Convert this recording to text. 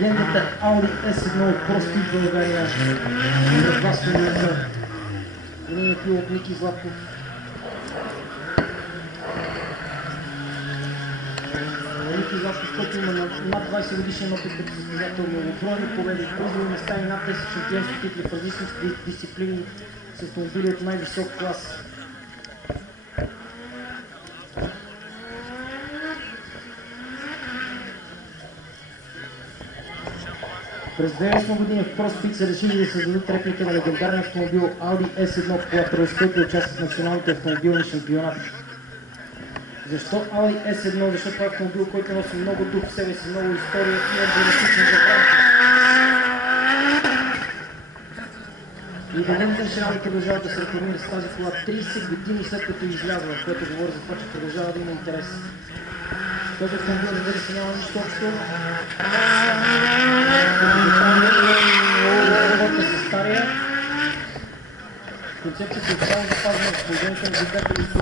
Легендата Audi S1 от ProSpeed България. Разгласванията. Големият пилот Ники Златков. Ники Златков, който има над 20 годишен опит като състезател, многобройни победи, призови места и над 10 шампионски титли в различни дисциплини с автомобили от най-висок клас. През 2008 година в ProSpeed са решили да създадат реплика на легендарен автомобил Audi S1 Quattro, с който участват в националните автомобилни шампионати. Защо Audi S1? Защото това е автомобил, който носи много дух в себе си, много история и е драматичен за времето. И Легендата Шарали продължава да се рекламира с тази кола 30 години след като е излязла, което говори за това, че продължава да има интерес. Този автомобил, разбира се, няма нищо общо. Работа с стария. Концепцията е цяло запазване с положението на двигателите.